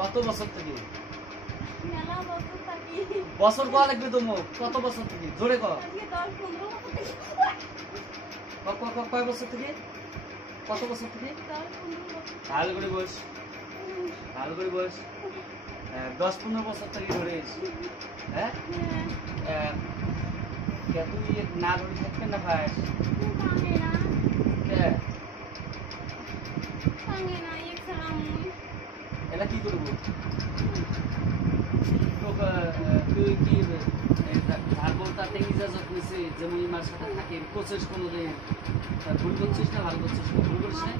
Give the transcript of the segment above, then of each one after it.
কত বছর থেকে বছর কয়া লাগবে তো মুখ কত বছর থেকে জোরে কয় বছর থেকে কত বছর থেকে ভালো করে বস ভালো করে বস 10-15 বছর থেকে ধরে হ্যাঁ তুই না ধরে থাকবেন না ভাই এটা কি করবো তুই কি তাতে ইজাজত নিছে যে মুই মার সাথে থাকি কোচেস কোনো দিন ভুল করছিস না ভালো করছিস না ভুল করিস না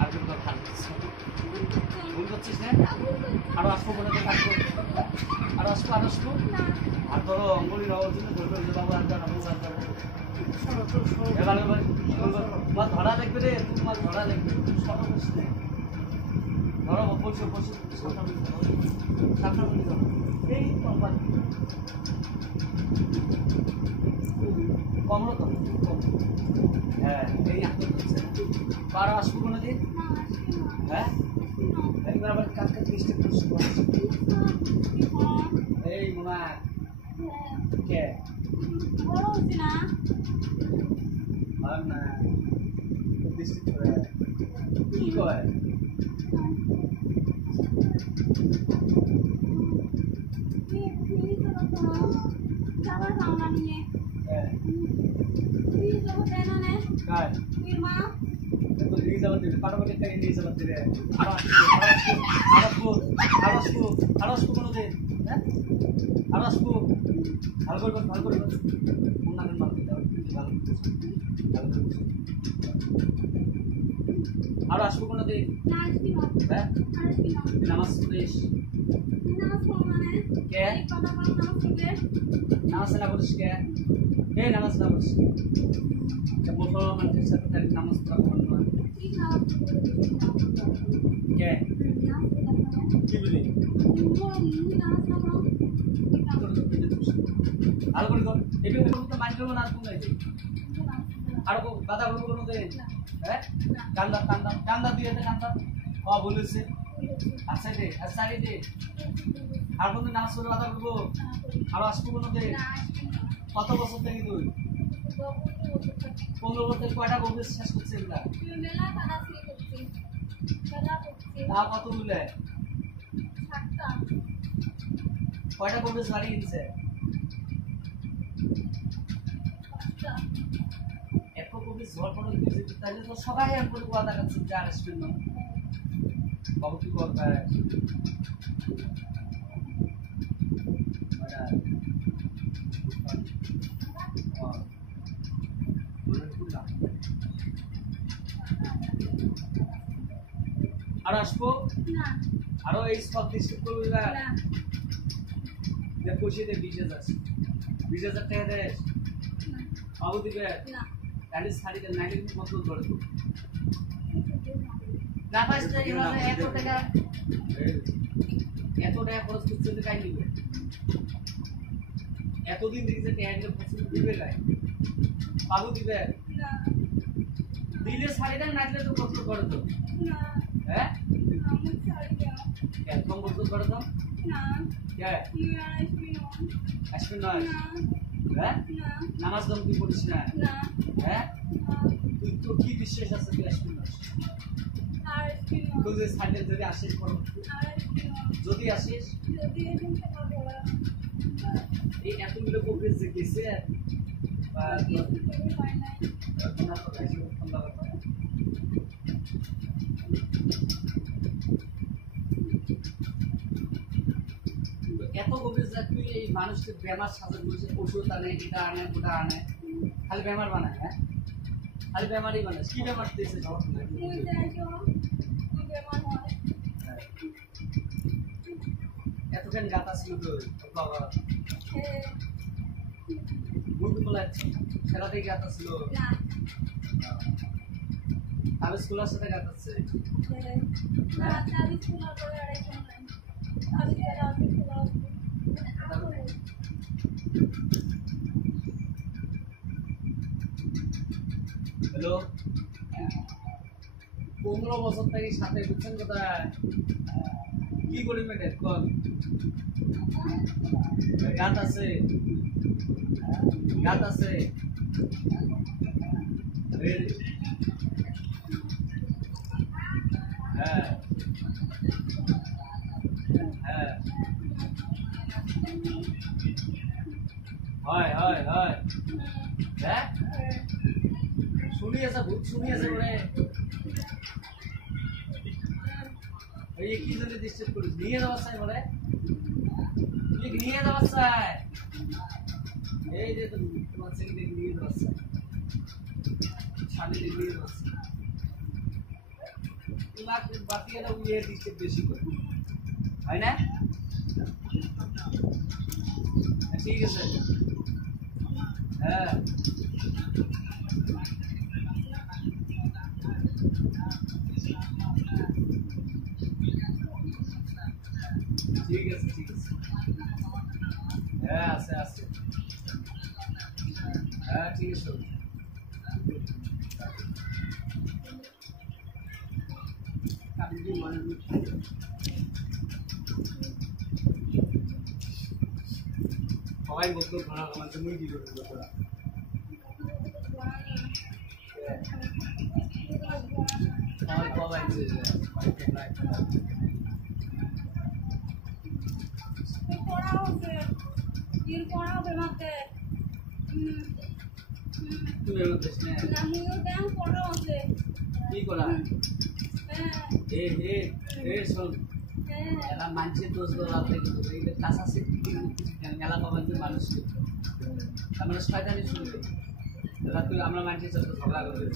আর কিন্তু ভালো ভুল করছিস না আরো আসবো বলে তো থাকবো আরো আসবো আর ধরো অঙ্গুলি নেওয়ার জন্য ধরবে বাবু আর যাবো এবার তোমার ধরা লাগবে রে তোমার ধরা লাগবে সব করছিস না ধরো বসে এই কমলো তো হ্যাঁ এই বারো আসবো কোনো দিন হ্যাঁ একবার আবার কাজকে চেষ্টা করছি এই মোনা কে না দৃষ্টি করে কি কয় আর আসবো কোনো দিন নামাজ পড়িস কে নামাজ না পড়িস কে নামাজ না পড়িস মুসলমানদের সাথে তার নামাজ পড়া বন্ধ কে কি বলি ভালো করে কর এগুলো তো মাইন্ড করবো না তুমি আর বাধা করবো কোনো দিন হ্যাঁ কান্দা দিয়ে কান্দা বলেছে আচ্ছা রে আচ্ছা রে আর কোনো নামাজ পড়ে বাধা করবো আরো আসবো কোনো দিন কত বছর থেকে তুই 15 বছর কয়টা গভীর শেষ করছে এগুলা তা কত বলে কয়টা গভীর বাড়ি গেছে এত গভীর ঝড় পড়ে গেছে তাহলে তো সবাই আর করে কথা কাছে যে আর আসবেন না বাবু কি করবে আর আসবো আরো এই সব ডিস্ট্রিক্ট করবি না পয়সা দে 20,000 টাকা দে বাবু দিবে তাহলে শাড়ি দেন নাইলে কিন্তু মত করে দেবো না পাইস না এইভাবে এত টাকা খরচ করতে কাই দিবে এতদিন দেখছে টাকা পছন্দ দিবে গায় বাবু দিবে দিলে শাড়ি দেন নাইলে তো পছন্দ করে তো হ্যাঁ একদম পছন্দ করে তো না কে আসবে না হ্যাঁ নামাজ দম তুই পড়িস না হ্যাঁ তুই তো কি বিশ্বাস আছে তুই আসবি না তুই যে সাইডে যদি আসিস যদি আসিস এই এতগুলো কভারেজ যে গেছে এত গভীর তুই এই মানুষকে বেমার সাজা করছে ওষুধ আনে এটা আনে ওটা আনে খালি বেমার বানায় হ্যাঁ খালি বেমারই বানায় কি বেমার দিয়েছে এতখানি গাতা ছিল তো বাবা মুখ বলা সেটাতেই গাতা ছিল আমি স্কুলের সাথে গাতাচ্ছে হ্যালো 15 বছর থেকে সাথে বুঝছেন কোথায় কি করি মেটে কোন গাত আছে গাত আছে হ্যাঁ হ্যাঁ হয় হয় হয় হ্যাঁ শুনি আছে ভূত শুনি আছে বলে এই কি জন্য ডিস্টার্ব করিস নিয়ে যাওয়ার চাই বলে তুই নিয়ে যাওয়ার চাই এই যে তোমার ছেলে নিয়ে যাওয়ার চাই স্বামী নিয়ে যাওয়ার চাই বাকি এলা উইয়ে ডিস্টার্ব বেশি করে হয় না ঠিক আছে হ্যাঁ ঠিক আছে ঠিক আছে হ্যাঁ আছে আছে হ্যাঁ ঠিক আছে সবাই বলতো ভাড়া আমার জন্য কি করবো তোরা আমার বাবা এসেছে তুমি এর মধ্যে কি করা এ এ এ শোন এরা মানুষের দোষ দেওয়া কিন্তু এইদের কাঁচা সে মেলা পাবেন যে মানুষ তার মানে শয়তানি শুনবে এরা তুই আমরা মানুষের সাথে ঝগড়া করে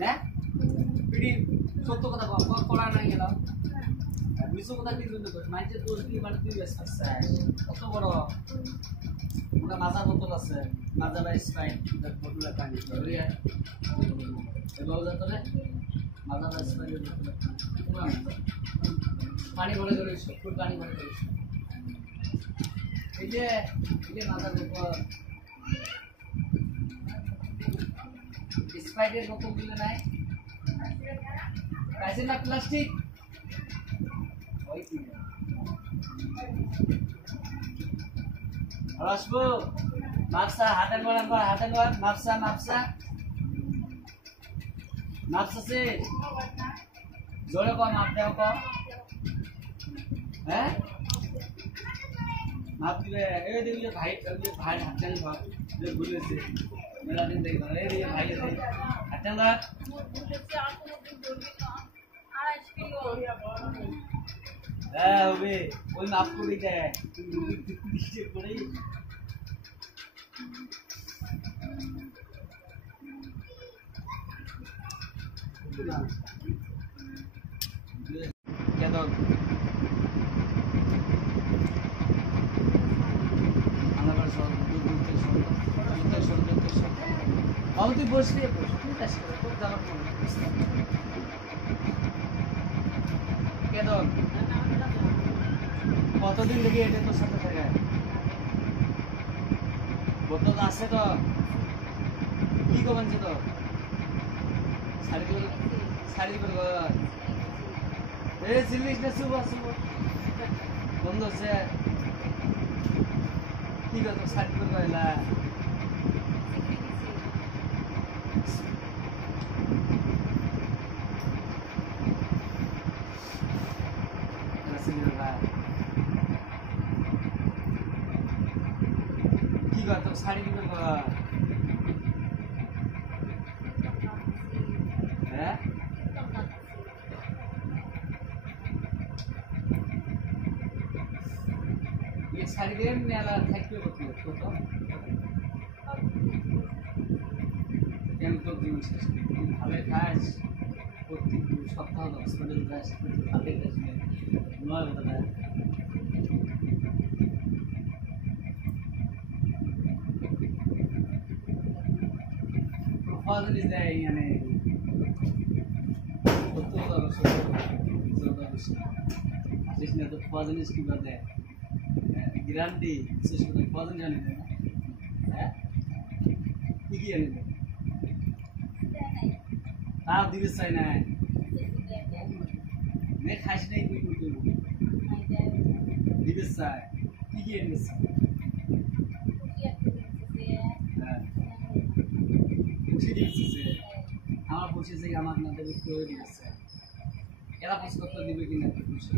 না পিড়ি সত্য কথা করা নাই গেলাম মিশো কথা কি জন্য করিস মানুষের দোষ দিয়ে মানে তুই ব্যস্ত কত বড় ওটা মাজা বোতল আছে মাজা বা স্প্রাইট বোতলের পানি ধরিয়া এবার তোলে মাজা বা স্প্রাইট পানি ভরে করিস ফুল পানি ভরে করিস এই যে মাজা বোতল স্প্রাইটের বোতল দিলে নাই পাইছে না প্লাস্টিক ওই কি আসবো মাপসা হাতের মাপসা মাপসা মাপসা জোরে কর মাপ দেও কর হ্যাঁ মাপ দিলে এই দেখলে ভাই ভাই হাতেন ভাই ভুলেছে মেলা দিন দেখি এই দিকে ভাই হাতেন ভাই হ্যাঁ হবে ওই মাপ করে দেয় তুই করে তুই বসলি কতদিন থেকে এটা তোর সাথে থাকে বোতল আছে তো কি করবেন তো শাড়ি করে এই চিল্লিস না শুভ শুভ বন্ধ হচ্ছে কি করতো শাড়ি করে গেলা কি করতো শাড়ি কি করবো হ্যাঁ শাড়ি দিয়ে মেলা থাকবে কত কেন তোর জীবন শেষ ভালো খাস প্রত্যেক সপ্তাহ হসপিটাল যাস ভালো খাস নয় কথা Father is there, yani. जिसने तो फादर इसकी बात है ग्रांडी सिस्टम तो फादर जाने देना है ठीक है नहीं তাও দিবে চাই না নে খাইস নাই তুই তুই দিবে চাই কি কি এনে চাই হ্যাঁ খুশি দিচ্ছে আমার খুশি যে আমার না দেবে কেউ দিচ্ছে এরা পোস্ট করতে দিবে কিনা খুশি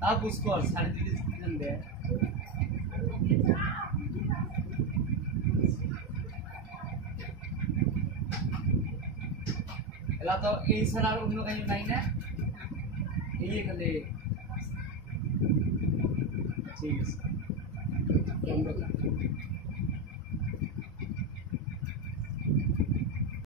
তাও বুঝ কর 3.5 দিন দেয় এলা তো এই ছাড়া আর অন্য কিছু নাই না এই এখানে ঠিক আছে